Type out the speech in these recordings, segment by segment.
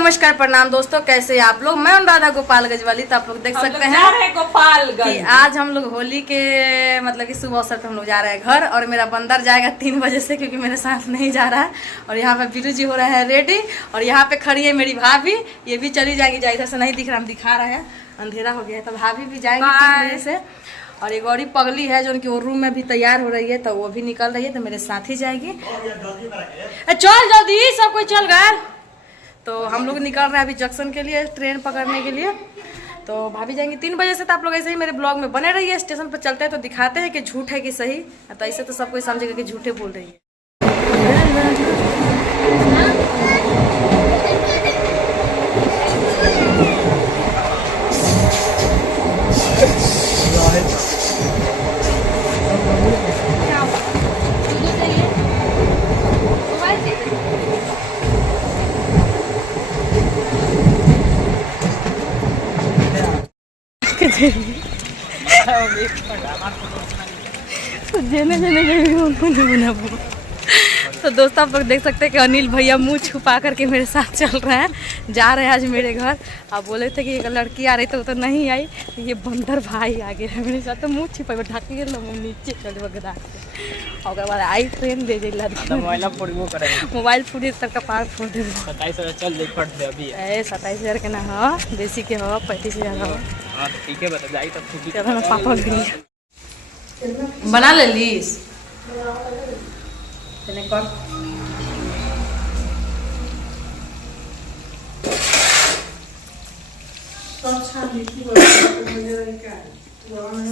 नमस्कार प्रणाम दोस्तों, कैसे हैं आप लोग। मैं अनुराधा गोपालगंज वाली। तो आप लोग देख सकते हैं गोपालगंज कि आज हम लोग होली के मतलब कि शुभ अवसर पर हम लोग जा रहे हैं घर। और मेरा बंदर जाएगा 3 बजे से, क्योंकि मेरे साथ नहीं जा रहा है। और यहाँ पे बीरू जी हो रहे हैं रेडी। और यहाँ पे खड़ी है मेरी भाभी, ये भी चली जाएगी। इधर से नहीं दिख रहा, हम दिखा रहे हैं, अंधेरा हो गया है। तो भाभी भी जाएंगे 3 बजे से। और एक गौरी पगली है जो उनकी वो रूम में भी तैयार हो रही है, तो वो भी निकल रही है, तो मेरे साथ ही जाएगी। चल जल्दी, सब कोई चल गए। तो हम लोग निकल रहे हैं अभी जंक्शन के लिए, ट्रेन पकड़ने के लिए। तो भाभी जाएंगे 3 बजे से। तो आप लोग ऐसे ही मेरे ब्लॉग में बने रहिए। स्टेशन पर चलते हैं तो दिखाते हैं कि झूठ है कि सही। तो ऐसे तो सब कोई समझेगा कि झूठे बोल रही है। तो दोस्तों आप लोग देख सकते हैं कि अनिल भैया मुंह छुपा करके मेरे साथ चल रहे हैं। जा रहे हैं आज मेरे घर। आप बोले थे कि एक लड़की आ रही तो नहीं आई। ये बंदर भाई आ गए हैं मेरे साथ। तो मुँह छिपा ढक के नीचे चल बगदा और बाद आई ट्रेन दे दे मोबाइल फूटे तक का पार फोड़ दे। 27,000 के ना हो, बेसी के हो, 35,000 हो। ठीक है बता पापा बना ले लीस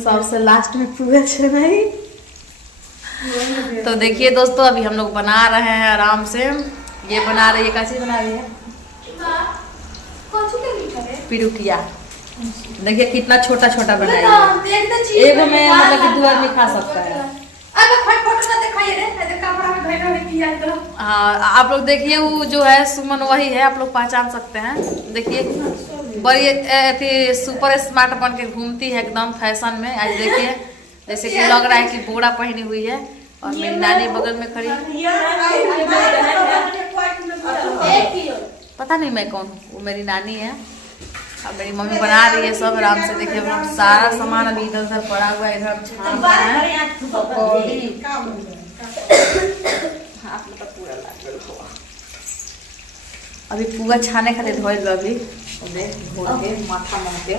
सबसे लास्ट में पूरा है भाई। तो देखिए दोस्तों, अभी हम लोग बना रहे हैं आराम से। ये बना रही है, कैसी बना रही है, पिरुकिया। देखिए कितना छोटा छोटा बनाई है। एक में मतलब कि 2 आदमी खा सकता है। हाँ, आप लोग देखिए वो जो है सुमन वही है, आप लोग पहचान सकते हैं। देखिए बड़ी सुपर स्मार्ट बन के घूमती है एकदम फैशन में। आज देखिए जैसे कि लग रहा है कि बोरा पहनी हुई है। और मेरी नानी बगल में खड़ी है। पता नहीं मैं कौन हूँ, वो मेरी नानी है। अब मेरी मम्मी बना रही है सब आराम से। देखिए हम सारा सामान अभी इधर उधर पड़ा हुआ है। इधर छान रहे हैं अभी पुआ छाने खाते धोल अभी घोल के माथा मारते।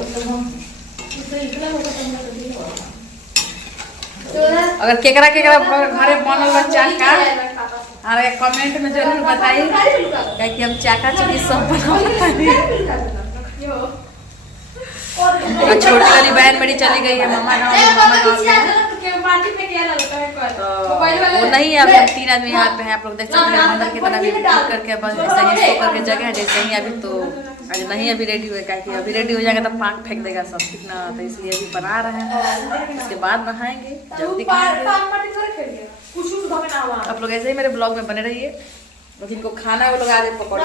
अगर केकरा केकरा घरे बनल बा चाका, अरे कमेंट में जरूर बताइए कि हम चाका चुकी सब बनाते। छोटी वाली बहन मेरी चली गई है मामा वो नहीं है। अभी हम 3 आदमी यहाँ पे हैं। आप लोग देख सकते हैं मंदिर की तरह भी करके बस सही सो करके जगह है जैसे ही। अभी तो आज नहीं अभी रेडी हुए, क्या कि अभी रेडी हो जाएगा तो पाक फेंक देगा सब कितना। तो इसलिए अभी बना रहे हैं, इसके बाद नहाएंगे जल्दी खाएंगे। आप लोग ऐसे ही मेरे ब्लॉग में बने रहिए। जिनको खाना है वो लोग आज पकौड़े।